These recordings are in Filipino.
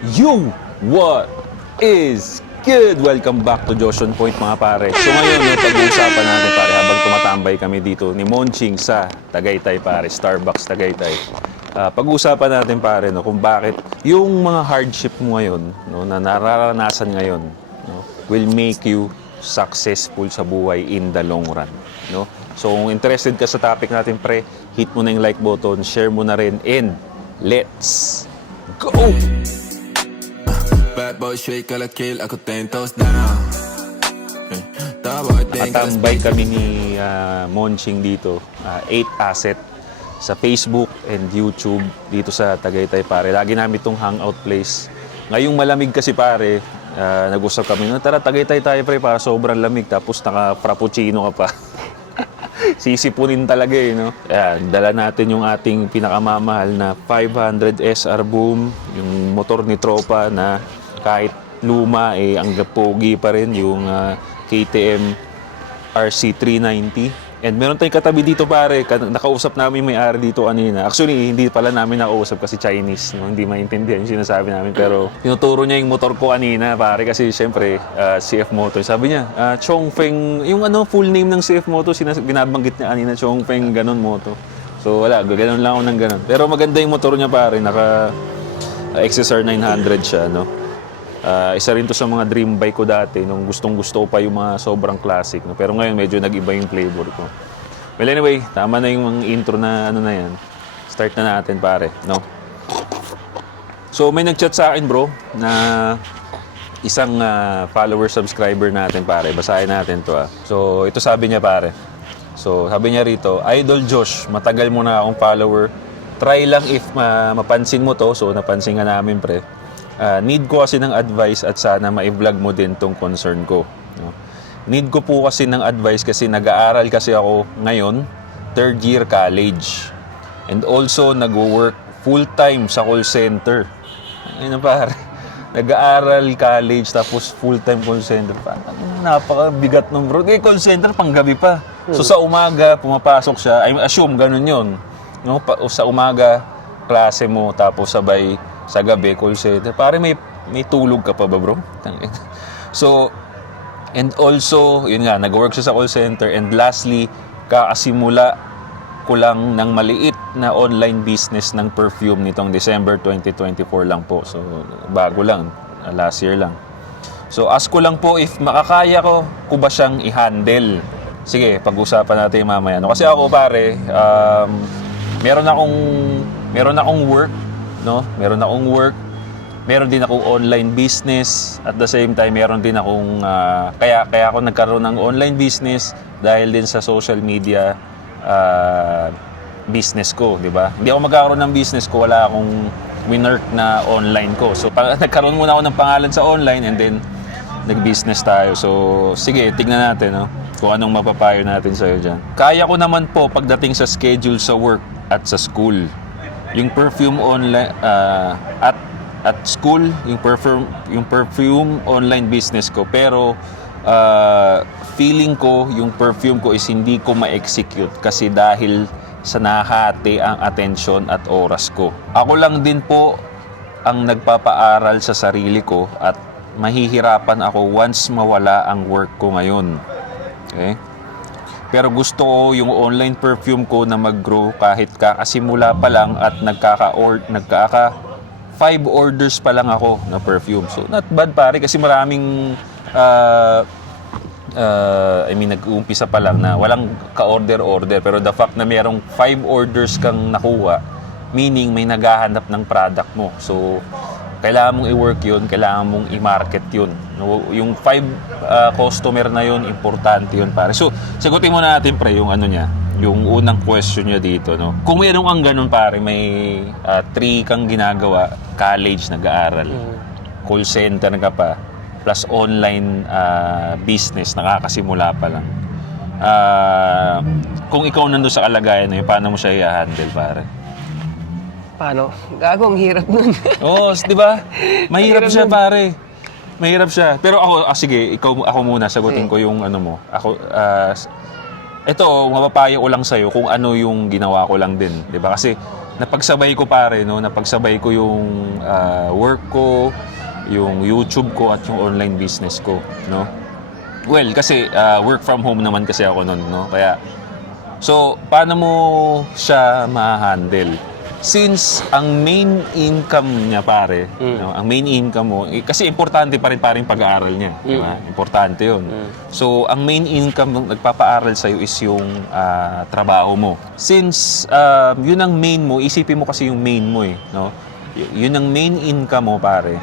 Yo! What is good? Welcome back to Josh on Point mga pare. So ngayon, pag-uusapan natin pare habang tumatambay kami dito ni Monching sa Tagaytay pare, Starbucks Tagaytay. Pag-uusapan natin pare kung bakit yung mga hardship mo ngayon na nararanasan ngayon will make you successful sa buhay in the long run. So kung interested ka sa topic natin pre, hit mo na yung like button, share mo na rin, and let's go! Bad boy shake ala kill ako 10 toes down. Nakatambay kami ni Monching dito, 8 Asset sa Facebook and YouTube dito sa Tagaytay pare. Lagi namin itong hangout place. Ngayong malamig kasi pare, nag-usap kami, tara Tagaytay tayo pre para sobrang lamig tapos naka-frappuccino ka pa. Sisipunin talaga no? Ayan, dala natin yung ating pinakamamahal na 500 SR Boom, yung motor ni Tropa na kahit luma ang pogi pa rin, yung KTM RC390. And meron tayong katabi dito pare, nakausap namin may-ari dito kanina. Actually, hindi pala namin nakausap kasi Chinese, hindi maintindihan yung sinasabi namin. Pero tinuturo niya yung motor ko kanina pare kasi syempre CF Moto. Sabi niya, Chongfeng, yung full name ng CF Moto, binabanggit niya kanina, Chongfeng ganon moto. So wala, ganoon lang ako ng ganon. Pero maganda yung motor niya pare, naka XSR 900 siya, isa rin to sa mga dream bike ko dati nung gustong-gusto ko pa yung mga sobrang classic, pero ngayon medyo nag-iba yung flavor ko. Well anyway, tama na yung intro na na yan. Start na natin pare, So may nag-chat sa akin bro na isang follower subscriber natin pare. Basahin natin to So ito sabi niya pare. So sabi niya rito, Idol Josh, matagal mo na akong follower. Try lang if mapansin mo to. So napansin nga namin pre. Need ko kasi ng advice at sana ma-vlog mo din tong concern ko. Need ko po kasi ng advice kasi nag-aaral kasi ako ngayon, third year college. And also nag-work full-time sa call center. Ano pare? Nag-aaral college tapos full-time call center. Napakabigat ng bro. Call center panggabi pa. So sa umaga pumapasok siya. I assume ganun yun. Sa umaga klase mo tapos sabay sa gabi, call center. Pare, may tulog ka pa ba, bro? So, and also, yun nga, nag-work siya sa call center. And lastly, kakasimula ko lang ng maliit na online business ng perfume nitong December 2024 lang po. So, bago lang. Last year lang. So, ask ko lang po if makakaya ko ba siyang i-handle. Sige, pag-usapan natin mamaya. Kasi ako, pare, meron akong work, meron akong work, meron din akong online business, at the same time meron din akong kaya ako nagkaroon ng online business dahil din sa social media business ko, di ba? Hindi ako magkakaroon ng business ko wala akong winner na online ko. So nagkaroon muna ako ng pangalan sa online and then nag-business tayo. So sige, tignan natin kung anong mapapayo natin sa'yo dyan. Kaya ko naman po pagdating sa schedule sa work at sa school. Yung perfume online at school, yung perfume online business ko, pero feeling ko yung perfume ko is hindi ko ma-execute kasi dahil sa nahati ang atensyon at oras ko. Ako lang din po ang nagpapaaral sa sarili ko at mahihirapan ako once mawala ang work ko ngayon. Okay? Pero gusto ko yung online perfume ko na mag-grow kahit kakasimula pa lang at nagkaka 5 orders pa lang ako na perfume. So not bad pare kasi maraming nag-uumpisa pa lang na walang ka-order pero the fact na mayroong 5 orders kang nakuha, meaning may naghahanap ng product mo. So kailangan mong i-work yun, kailangan mong i-market yun. Yung 5 customer na yun, importante yun pare. So, sagutin muna natin pre yung yung unang question niya dito. Kung mayroon kang ganun pare, may 3 kang ginagawa, college nag-aaral, call center ka pa, plus online business, nakakasimula pa lang. Kung ikaw nandun sa kalagayan na yun, paano mo siya i-handle pare? Paano? Gago, ang hirap nun. Oo, di ba? Mahirap siya, pare. Mahirap siya. Pero ako, sige, ako muna, sagutin ko yung mo. Ako, ito, mapapayo ko lang sa'yo kung ano yung ginawa ko lang din. Di ba? Kasi napagsabay ko pare, no? Napagsabay ko yung work ko, yung YouTube ko at yung online business ko, no? Well, kasi work from home naman kasi ako noon, no? Kaya so paano mo siya ma-handle? Since ang main income niya pare, no? Ang main income mo kasi importante pa rin paring pag-aaral niya, di ba? Importante 'yun. So ang main income ng nagpapaaral sa is yung trabaho mo. Since 'yun ang main mo, isipin mo kasi yung main mo no? Yun ang main income mo pare.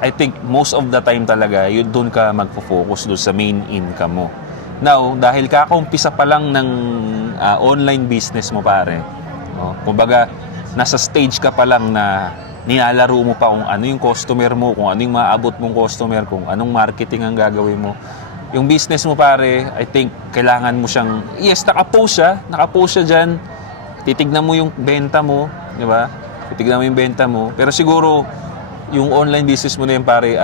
I think most of the time talaga, yun doon ka magfo-focus doon sa main income mo. Now, dahil kakaumpisa pa lang ng online business mo pare, no? Kumbaga, nasa stage ka pa lang na nilalaro mo pa kung ano yung customer mo, kung ano yung maabot mong customer, kung anong marketing ang gagawin mo. Yung business mo pare, I think kailangan mo siyang, yes, nakapost siya dyan, titignan mo yung benta mo, di ba? Titignan mo yung benta mo, pero siguro, yung online business mo na yun pare,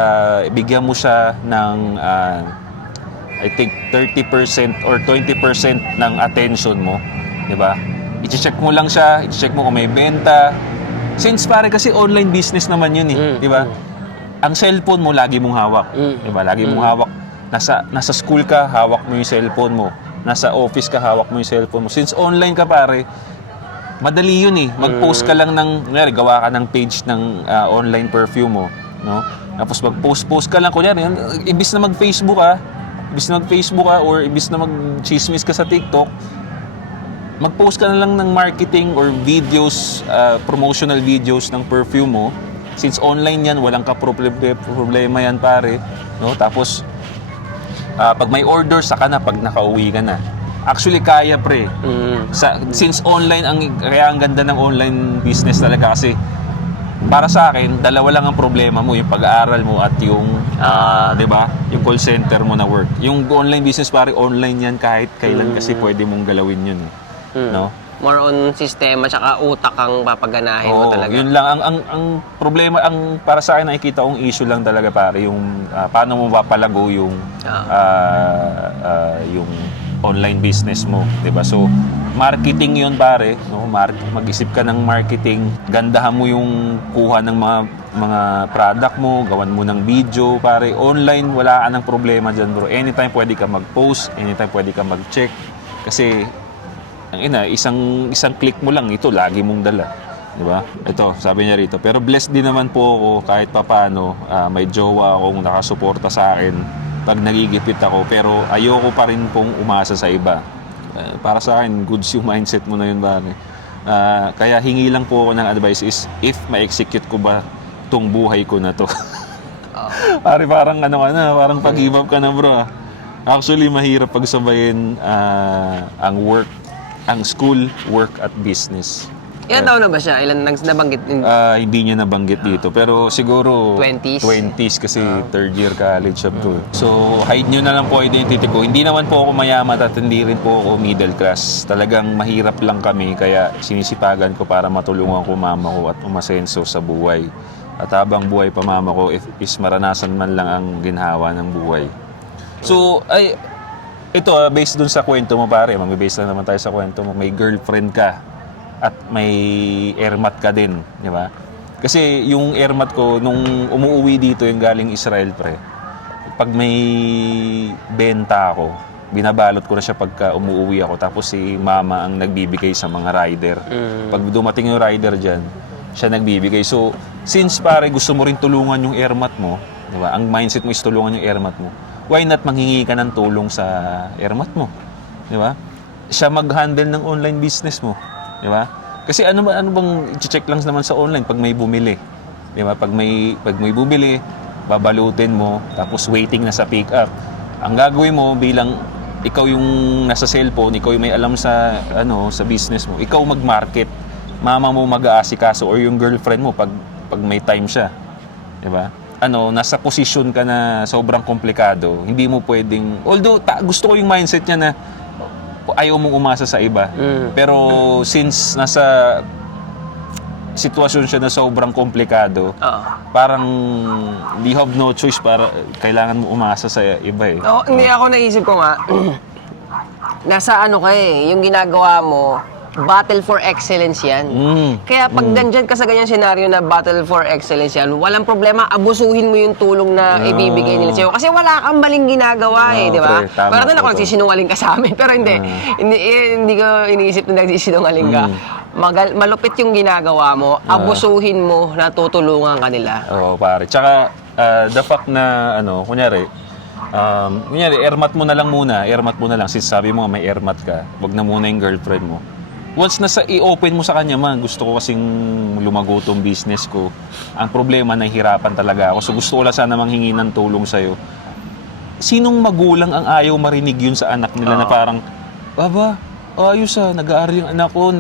bigyan mo siya ng I think 30% or 20% ng attention mo, 'di ba? I-check mo lang siya, i-check mo kung may benta. Since pare kasi online business naman 'yun 'di ba? Ang cellphone mo lagi mong hawak, 'di ba? Lagi mong hawak. Nasa school ka, hawak mo yung cellphone mo. Nasa office ka, hawak mo yung cellphone mo. Since online ka pare, madali 'yun Mag-post ka lang ng, kunyari, gawa ka ng page ng online perfume mo, no? Tapos mag-post ka lang, kunyari, ibis na mag-Facebook ka or ibis na mag-chismis ka sa TikTok, mag-post ka na lang ng marketing or videos, promotional videos ng perfume mo. Since online yan, walang problema yan pare, no? Tapos pag may order, saka na pag nakauwi ka na. Actually kaya pre. Since online, kaya ang ganda ng online business talaga kasi para sa akin, dalawa lang ang problema mo, yung pag-aaral mo at yung, 'di ba? Yung call center mo na work. Yung online business pare, online yan kahit kailan kasi pwede mong galawin yun, no? More on sistema tsaka utak ang papaganahin mo talaga. Yun lang ang problema, ang para sa akin nakikita kong issue lang talaga pare, yung paano mo papalago yung yung online business mo, 'di ba? So marketing 'yun pare, no? Mag-isip ka ng marketing, gandahan mo yung kuha ng mga product mo, gawan mo ng video pare. Online wala ka ng problema diyan, bro. Anytime pwede ka mag-post, anytime pwede ka mag-check kasi isang click mo lang ito lagi mong dala, 'di ba? Ito, sabi niya rito, pero blessed din naman po ako kahit papaano, may jowa akong nakasuporta sa akin pag nagigipit ako, pero ayoko pa rin pong umasa sa iba. Para sa akin, goods yung mindset mo na yun, pare. Kaya hingi lang po ako ng advice is, if ma-execute ko ba tong buhay ko na to? Pare, parang parang pag-give up ka na, bro. Actually, mahirap pagsabayin ang school, work at business. Ilan taon na ba siya? Ilan nabanggit? Hindi niya nabanggit dito. Pero siguro 20s? 20s kasi third year college siya, bro. So, hide nyo na lang po identity ko. Hindi naman po ako mayaman at hindi rin po ako middle class. Talagang mahirap lang kami kaya sinisipagan ko para matulungan ko mama ko at umasenso sa buhay. At habang buhay pa mama ko, is maranasan man lang ang ginhawa ng buhay. So, ito based dun sa kwento mo pare, mag-base na naman tayo sa kwento mo. May girlfriend ka at may airmat ka din, di ba? Kasi yung airmat ko, nung umuwi dito yung galing Israel, pre, pag may benta ako, binabalot ko na siya pagka umuwi ako, tapos si mama ang nagbibigay sa mga rider. Pag dumating yung rider dyan, siya nagbibigay. So, since pare gusto mo rin tulungan yung airmat mo, di ba? Ang mindset mo is tulungan yung airmat mo, why not manghingi ka ng tulong sa airmat mo, di ba? Siya mag-handle ng online business mo. Di ba? Kasi ano bang i-check lang naman sa online pag may bumili. Di ba? Pag may bumili, babalutin mo, tapos waiting na sa pick up. Ang gagawin mo bilang ikaw yung nasa cellphone, ikaw yung may alam sa sa business mo, ikaw mag-market. Mama mo mag-aasikaso or yung girlfriend mo pag may time siya. Di ba? Nasa position ka na sobrang komplikado. Hindi mo pwedeng, although gusto ko yung mindset niya na ayaw mong umasa sa iba. Pero since nasa sitwasyon siya na sobrang komplikado, parang you have no choice, para kailangan mo umasa sa iba eh. Hindi, ako naisip ko nga, nasa ka yung ginagawa mo, battle for excellence yan. Kaya pag nandyan ka sa ganyang senaryo na battle for excellence yan, walang problema, abusuhin mo yung tulong na ibibigay nila sa'yo. Kasi wala kang maling ginagawa di ba? pre, tama, Pero doon ako totoo. nagsisinungaling ka sa amin. Pero hindi ko iniisip na nagsisinungaling ka. Malupit yung ginagawa mo, abusuhin mo na tutulungan ka nila. Oo, pare. Tsaka, the fact na, kunyari, airmat mo na lang muna. Airmat mo na lang. Since sabi mo may airmat ka, wag na muna yung girlfriend mo. Once na i-open mo sa kanya, man, gusto ko kasing lumago tong business ko. Ang problema, nahihirapan talaga ako. So gusto ko lang sana manghingi ng tulong sa'yo. Sinong magulang ang ayaw marinig yun sa anak nila na parang, Baba, ayos nag-aaral yung anak ko,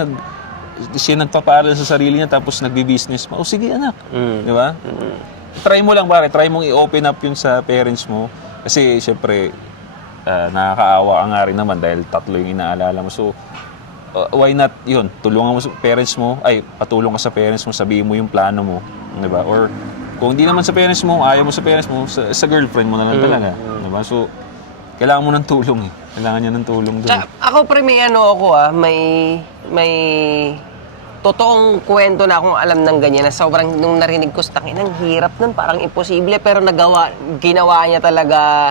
siya nagpapaaral sa sarili niya tapos nagbi-business pa. O sige anak, di ba? Try mo lang pare, try mong i-open up yun sa parents mo. Kasi syempre, nakakaawa ka nga rin naman dahil 3 yung inaalala mo. So, why not yun, tulungan mo sa parents mo, patulong ka sa parents mo, sabihin mo yung plano mo, di ba? Or kung hindi naman sa parents mo, ayaw mo sa parents mo, sa girlfriend mo na lang talaga, di ba? So, kailangan mo ng tulong Kailangan niya ng tulong doon. Ako pre, may may totoong kwento na akong alam ng ganyan na sobrang nung narinig ko sa tangin, ang hirap nun, parang imposible, pero ginawa niya talaga.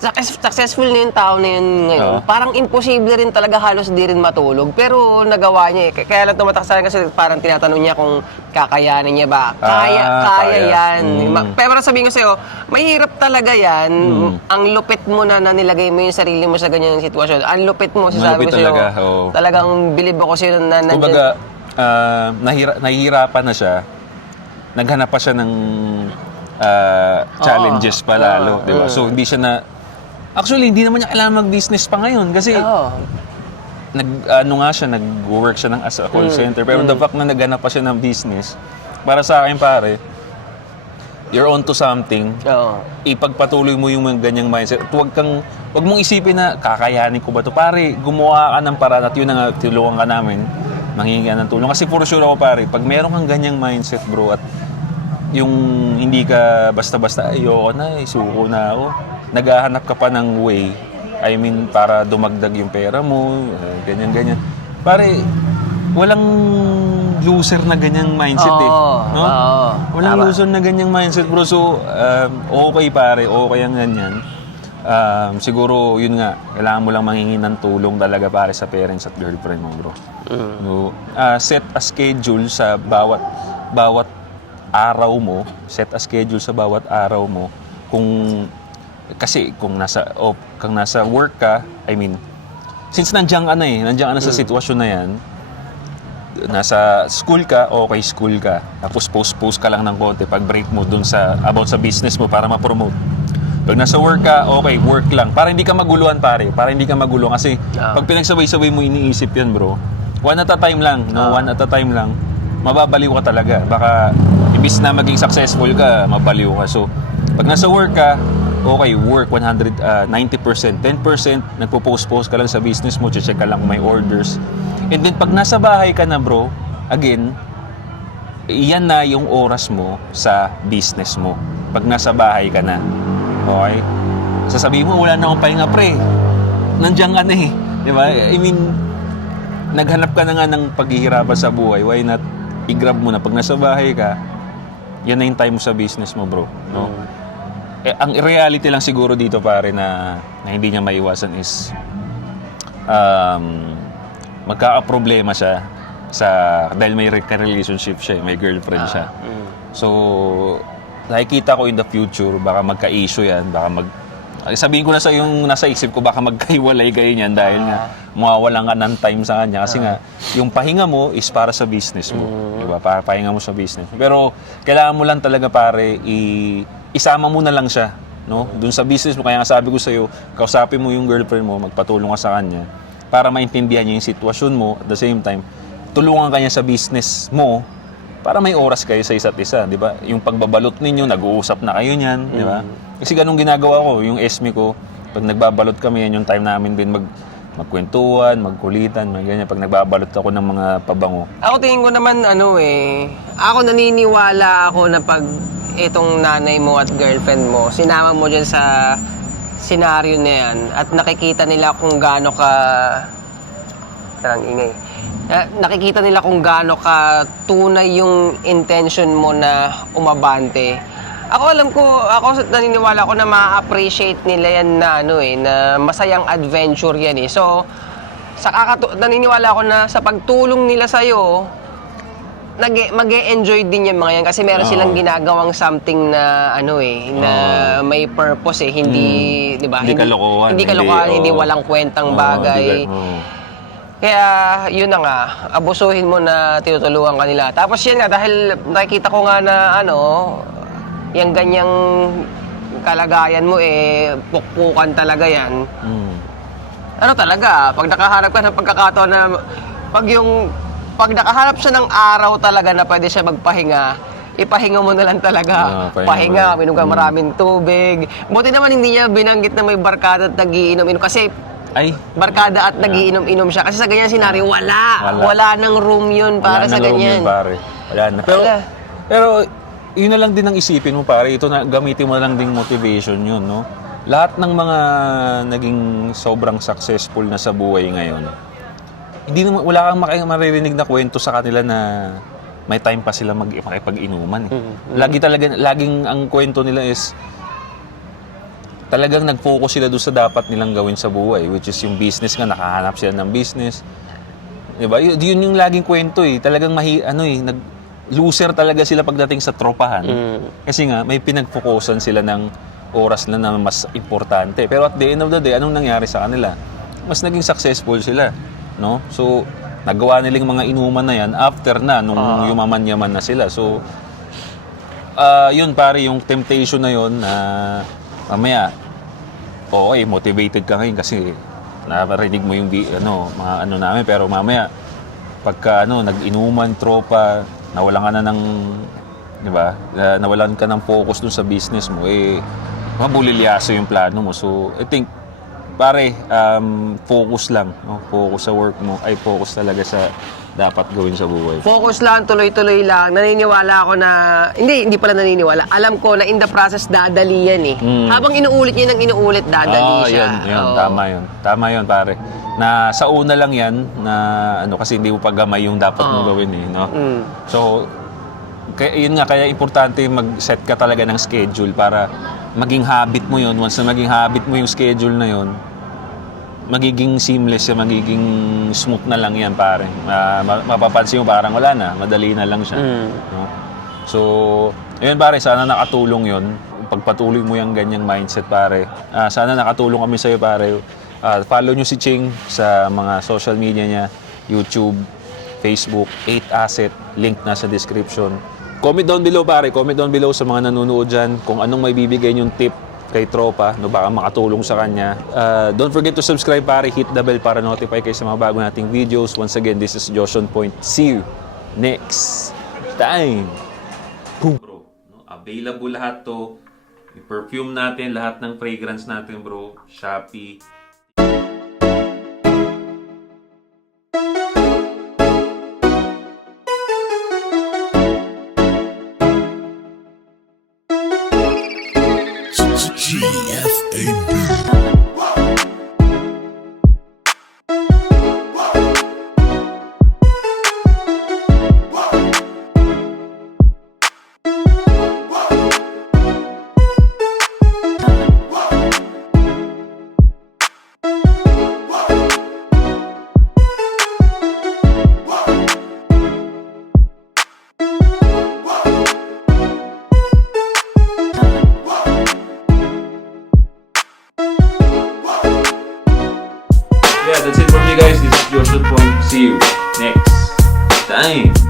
Successful na yung tao na yun ngayon. Parang imposible rin talaga, halos di rin matulog. Pero nagawa niya Kaya lang tumatak sa akin kasi parang tinatanong niya kung kakayanin niya ba. Kaya yan. Pero sabihin ko sa'yo, mahirap talaga yan. Ang lupit mo na nilagay mo yung sarili mo sa ganyan sitwasyon. Ang lupit mo, sasabi ko sa'yo. Talagang bilib ako sa'yo na nandyan. Kumbaga, nahihirapan na siya. Naghanap pa siya ng challenges pa lalo. Diba? So, hindi siya na... Actually, hindi naman niya kailangan mag-business pa ngayon kasi nag-work siya as a call center. Pero the fact na naghanap pa siya ng business, para sa akin pare, you're on to something. Ipagpatuloy mo yung ganyang mindset. Huwag mong isipin na kakayanin ko ba to. Pare, gumawa ka ng paraan at yun na tulungan ka namin, manghingi ka ng tulong. Kasi for sure ako pare, pag meron kang ganyang mindset bro at yung hindi ka basta-basta, ayoko na, suko na ako. Naghahanap ka pa ng way, I mean, para dumagdag yung pera mo, ganyan-ganyan. Pare, walang loser na ganyang mindset no? Walang loser na ganyang mindset, bro. So, okay pare, okay ang ganyan. Siguro, yun nga, kailangan mo lang manghingi ng tulong talaga pare sa parents at girlfriend mo, bro. No? Set a schedule sa bawat araw mo, set a schedule sa bawat araw mo. Kasi kung nasa work ka, I mean, since nandiyan ka na sa sitwasyon na yan, nasa school ka, okay, school ka. Tapos post ka lang ng konti pag break mo dun about sa business mo para ma-promote. Pag nasa work ka, okay, work lang. Para hindi ka maguluhan, pare. Para hindi ka maguluhan. Kasi pag pinagsabay-sabay mo iniisip yan, bro, one at a time lang, mababaliw ka talaga. Baka, ibis na maging successful ka, mabaliw ka. So, pag nasa work ka, okay, work 90%, 10%, nagpo-post ka lang sa business mo, check ka lang kung may orders. And then pag nasa bahay ka na bro, again, iyan na yung oras mo sa business mo. Pag nasa bahay ka na. Okay? Sasabihin mo, wala na akong pahinga pre. Nandiyan ka na Di ba? I mean, naghanap ka na nga ng paghihirapan sa buhay. Why not i-grab mo na? Pag nasa bahay ka, yan na yung time mo sa business mo bro. No? Ang reality lang siguro dito pare na hindi niya maiwasan is magkakaproblema siya dahil may relationship siya, may girlfriend siya. So, nakikita ko in the future, baka magka-issue yan, sabihin ko na sa yung nasa isip ko, baka magkaiwalay kayo niyan dahil nga mawawalan ka ng time sa kanya. Kasi nga, yung pahinga mo is para sa business mo. Diba? Para pahinga mo sa business. Pero, kailangan mo lang talaga pare, isama mo na lang siya, no? Doon sa business mo. Kaya nga sabi ko sa'yo, kausapin mo yung girlfriend mo, magpatulong ka sa kanya para maintindihan niya yung sitwasyon mo. At the same time, tulungan ka niya sa business mo para may oras kayo sa isa't isa, di ba? Yung pagbabalot ninyo, nag-uusap na kayo niyan, di ba? Kasi ganun ginagawa ko, yung SME ko, pag nagbabalot kami, yan yung time namin din magkwentuhan, magkulitan, ganyan. Pag nagbabalot ako ng mga pabango. Ako tingin ko naman, ako naniniwala ako na pag itong nanay mo at girlfriend mo, sinama mo dyan sa senaryo na yan at nakikita nila kung gaano ka ingay. nakikita nila kung gaano ka tunay yung intention mo na umabante. Ako naniniwala ko na ma-appreciate nila yan na na masayang adventure yan eh. So, naniniwala ko na sa pagtulong nila sa'yo, mag-e-enjoy din yung mga yan kasi meron silang ginagawang something na na may purpose eh, hindi, 'di ba? Hindi kalokohan. Hindi walang kwentang bagay. Kaya, yun na nga, abusuhin mo na tinutulungan kanila. Tapos yan nga, dahil nakikita ko nga na yung ganyang kalagayan mo pukpukan talaga yan. Talaga, pag nakaharap ka ng pagkakataon na, pag nakaharap siya ng araw talaga na pwede siya magpahinga, ipahinga mo na lang talaga. Pahinga, minom ka maraming tubig. Buti naman hindi niya binanggit na may barkada at nagiinom-inom. Kasi, barkada at nagiinom-inom siya. Kasi sa ganyan senaryo, wala nang room yun para sa ganyan. Wala na. Pero, yun na lang din ang isipin mo, pare. Ito na, gamitin mo na lang ding motivation yun, no? Lahat ng mga naging sobrang successful na sa buhay ngayon, wala kang maririnig na kwento sa kanila na may time pa sila makipag-inuman. Laging ang kwento nila is talagang nag-focus sila doon sa dapat nilang gawin sa buhay, which is yung business nga, nakahanap sila ng business. Diba? Yun yung laging kwento eh. Talagang loser talaga sila pagdating sa tropahan. Kasi nga, may pinag-focusan sila ng oras na mas importante. Pero at the end of the day, anong nangyari sa kanila? Mas naging successful sila. No? So, nagawa nilang mga inuman na yan after na, nung yumaman-yaman na sila. So, yun pare, yung temptation na yun, mamaya, motivated ka ngayon kasi narinig mo yung mga namin, pero mamaya pagka nag-inuman, tropa, nawalan ka na ng, di ba? Nawalan ka ng focus dun sa business mo, mabulilyaso yung plano mo. So, I think pare, focus lang, no? Focus sa work mo, focus talaga sa dapat gawin sa buhay. Focus lang, tuloy-tuloy lang. Naniniwala ako na, hindi pala naniniwala. Alam ko na in the process, dadali yan eh. Habang inuulit niya ng inuulit, dadali siya. Yun. Tama yun, pare. Na sa una lang yan, na kasi hindi mo paggamay yung dapat mong gawin eh, no? So, kaya importante mag-set ka talaga ng schedule para maging habit mo yun. Once na maging habit mo yung schedule na yun, magiging seamless, magiging smooth na lang yan, pare. Mapapansin mo parang wala na, madali na lang siya. No? So, ayun pare, sana nakatulong yun. Pagpatuloy mo yung ganyang mindset, pare. Sana nakatulong kami sa'yo, pare. Follow nyo si Ching sa mga social media niya, YouTube, Facebook, 8Asset, link na sa description. Comment down below, pare. Comment down below sa mga nanonood dyan kung anong may bibigay nyong tip kay tropa, baka makatulong sa kanya. Don't forget to subscribe, pare. Hit the bell para notify kayo sa mga bago nating videos. Once again, this is Josh on Point. See you next time. Boom. Bro, available lahat to. Yung perfume natin, lahat ng fragrance natin, bro. Shopee. Yeah, that's it for me, guys. This is Josh on Point. See you next time.